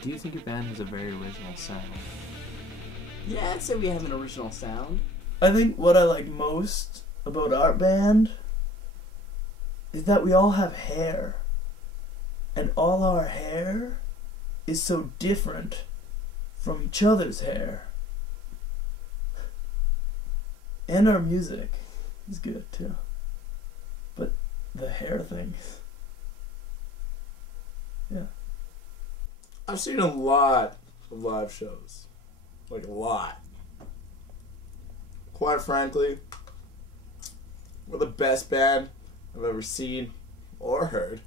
Do you think your band has a very original sound? Yeah, I'd say we have an original sound. I think what I like most about our band is that we all have hair. And all our hair is so different from each other's hair. And our music is good too. But the hair thing, yeah. I've seen a lot of live shows. Like a lot. Quite frankly, we're the best band I've ever seen or heard.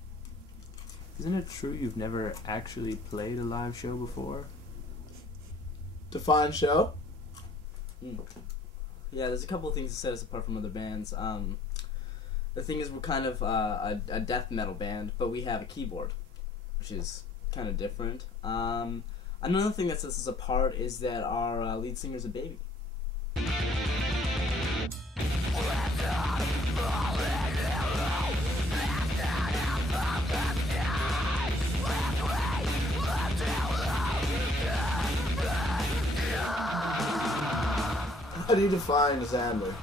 Isn't it true you've never actually played a live show before? Define show? Yeah, there's a couple of things that set us apart from other bands. The thing is, we're kind of a death metal band, but we have a keyboard, which is kind of different. Another thing that sets us apart is that our lead singer's a baby. How do you define Xander?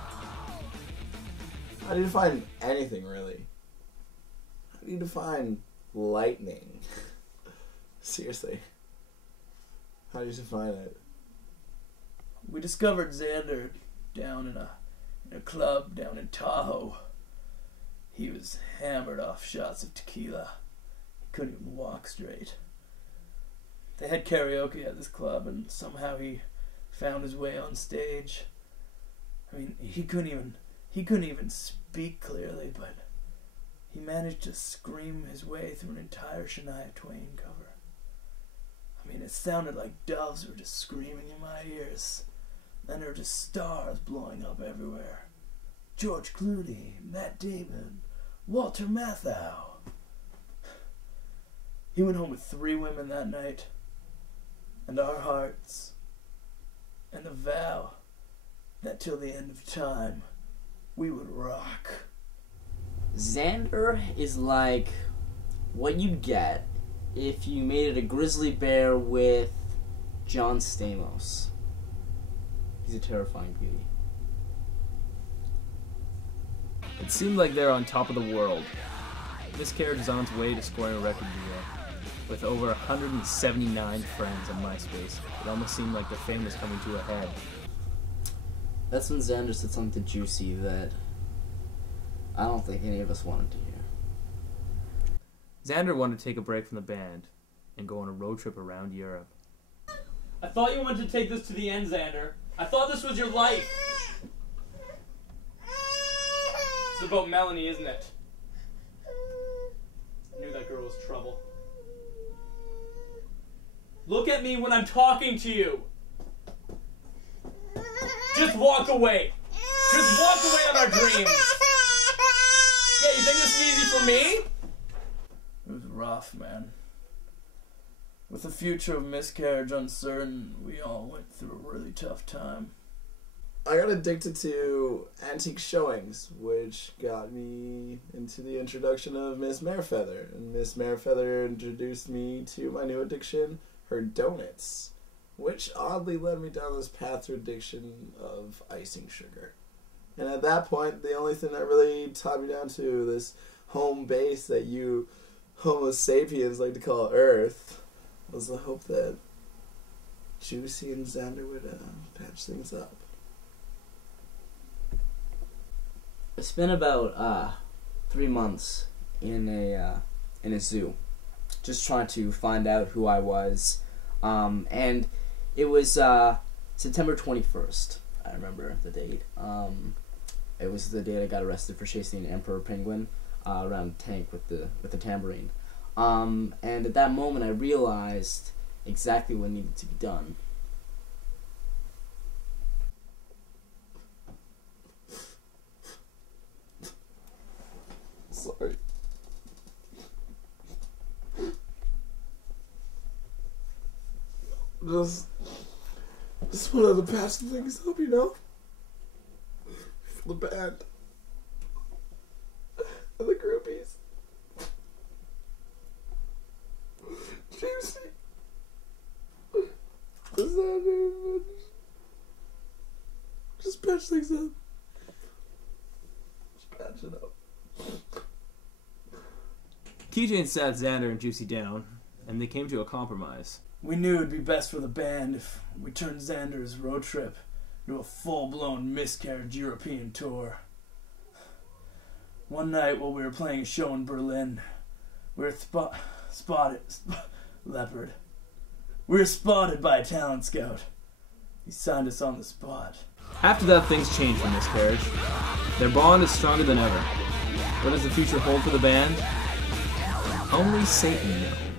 How do you define anything, really? How do you define lightning? Seriously. How do you define it? We discovered Xander down in a club down in Tahoe. He was hammered off shots of tequila. He couldn't even walk straight. They had karaoke at this club, and somehow he found his way on stage. I mean, he couldn't even speak clearly, but he managed to scream his way through an entire Shania Twain cover. I mean, it sounded like doves were just screaming in my ears. Then there were just stars blowing up everywhere. George Clooney, Matt Damon, Walter Matthau. He went home with 3 women that night, and our hearts, and a vow that till the end of time, we would rock. Xander is like what you'd get if you made it a grizzly bear with John Stamos. He's a terrifying beauty. It seemed like they're on top of the world. Miss Carraige is on its way to scoring a record deal. With over 179 friends on MySpace, it almost seemed like the fame was coming to a head. That's when Xander said something juicy that I don't think any of us wanted to hear. Xander wanted to take a break from the band and go on a road trip around Europe. I thought you wanted to take this to the end, Xander. I thought this was your life. It's about Melanie, isn't it? I knew that girl was trouble. Look at me when I'm talking to you. Just walk away. Just walk away on our dreams. Yeah, you think this is easy for me? It was rough, man. With the future of Miss Carraige uncertain, we all went through a really tough time. I got addicted to antique showings, which got me into the introduction of Miss Merefeather. And Miss Merefeather introduced me to my new addiction, her donuts, which oddly led me down this path to addiction of icing sugar. And at that point, the only thing that really taught me down to this home base that you Homo sapiens like to call Earth was the hope that Juicy and Xander would patch things up. I spent about 3 months in a zoo, just trying to find out who I was, and it was September 21st. I remember the date. It was the date I got arrested for chasing an emperor penguin around a tank with the tambourine. And at that moment, I realized exactly what needed to be done. Sorry. Just wanted to patch things up, you know? For the band. And the groupies. Juicy. son. Scratch it up. Keyjane sat Xander and Juicy down, and they came to a compromise. We knew it'd be best for the band if we turned Xander's road trip into a full-blown Miss Carraige European tour. One night while we were playing a show in Berlin, we were spotted by a talent scout. He signed us on the spot. After that, things changed for Miss Carraige. Their bond is stronger than ever. What does the future hold for the band? Only Satan knows.